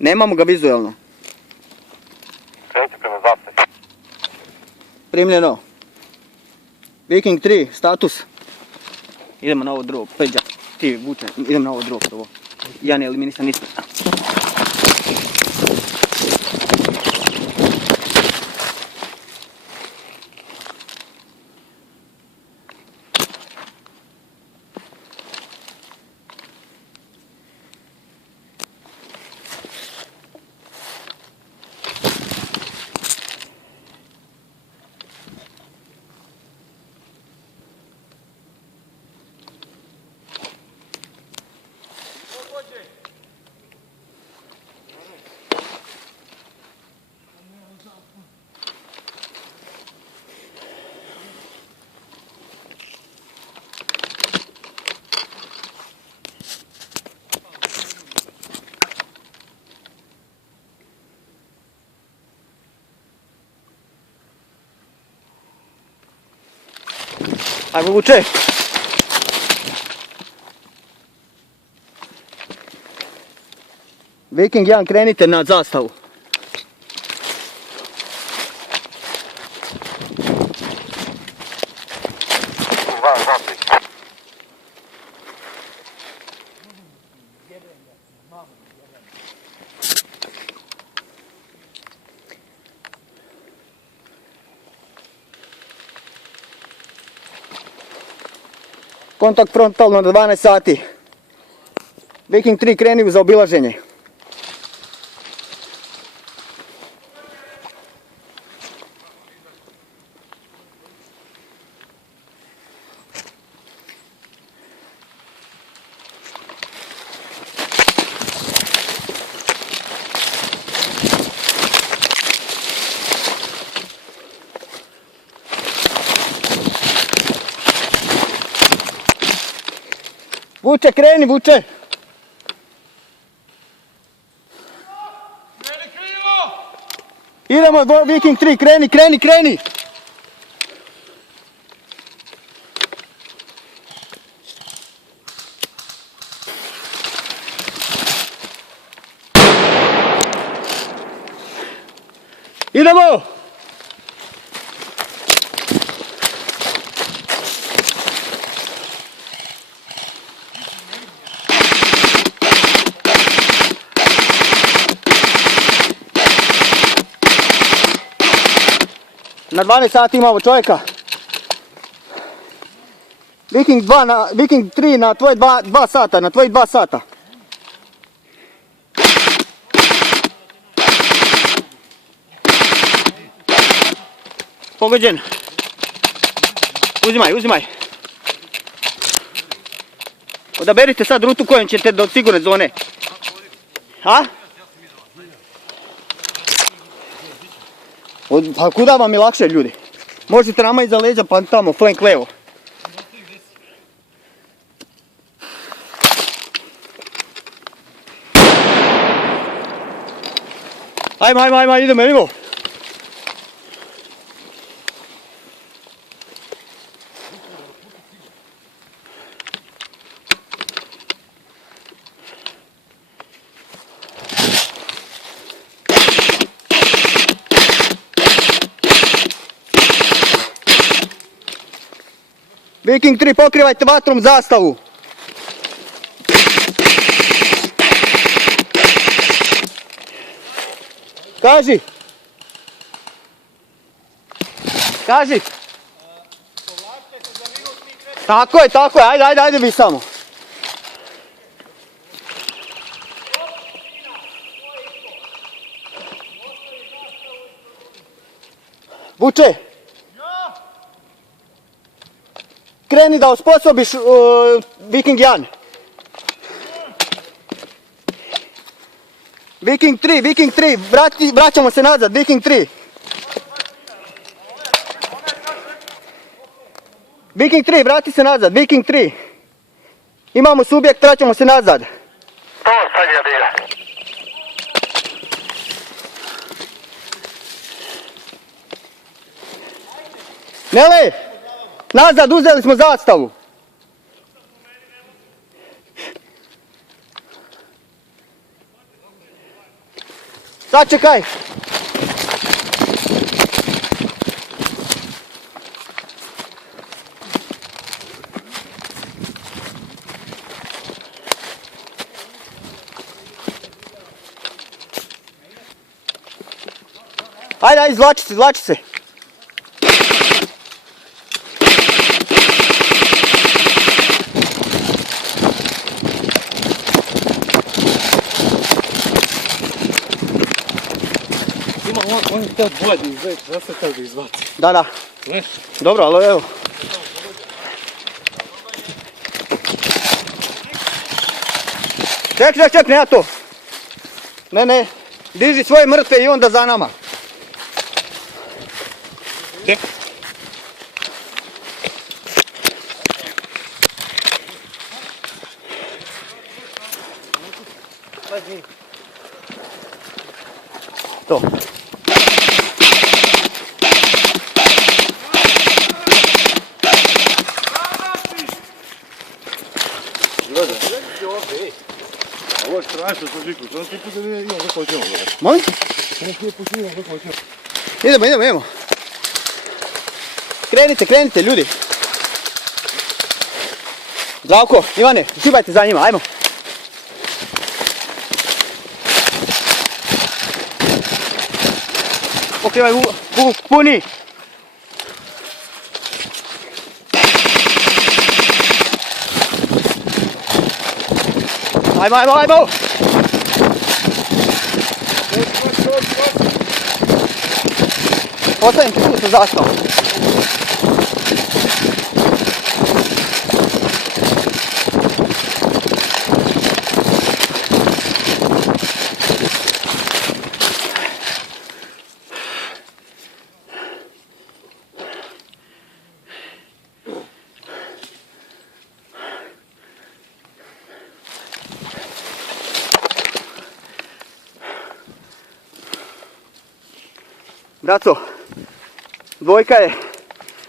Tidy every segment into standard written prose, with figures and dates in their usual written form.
Nemamo ga vizualno. Kreći prema zastavi. Primljeno. Viking 3, status. Idemo na ovo drugo, Peđa. Ti vuče, idemo na ovo drugo prvo. Ja ne eliminisan nisam. Ajmo vuče! Viking 1, krenite na zastavu. Kontakt frontalno na 12 sati. Viking 3 kreni u zaobilaženje. Vuče, kreni, vuče! Kreni krivo! Idemo, Viking 3, kreni, kreni, kreni! Idemo! Na 12 sati imamo čovjeka. Viking 3 na tvoje 2 sata, na tvoji 2 sata. Pogođen. Uzimaj, uzimaj. Odaberite sad rutu kojom ćete do sigurne zone. Ha? Pa kuda vam je lakše, ljudi? Možete nama iza leđa pa tamo, flank levo. Ajmo, idemo. Viking 3, pokrivajte vatrom zastavu. Kaži. Tako je, ajde vi samo. Vuče. Kreni da osposobiš Viking 1. Viking 3, vraćamo se nazad, Viking 3. Viking 3, vrati se nazad, Viking 3. Imamo subjekt, vraćamo se nazad. To, sad je bila. Nele, nazad, uzeli smo zastavu. Sačekaj! Ajde, ajde, izvlači se, izvlači se. On je htio dvoje da izveći, ja sam htio da izbaci. Da. Znaš? Dobro, ali evo. Ček, ne ja to. Ne. Diži svoje mrtve i onda za nama. Gdje? To. Ovo je strašno što žiku, što ti puta nije imao kako hoćemo. Molim? Ovo ti puta imao kako hoćemo. Idemo. Krenite, ljudi. Zdravko, Ivane, šibajte za njima, ajmo. Pokrivaj puni. Ajmo. Ostavim te tu sa zastavom. Braco,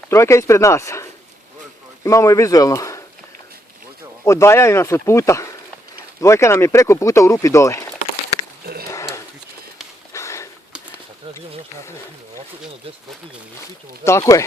trojka je ispred nas. Imamo je vizualno. Odvajaju nas od puta. Dvojka nam je preko puta u rupi dole. Tako je.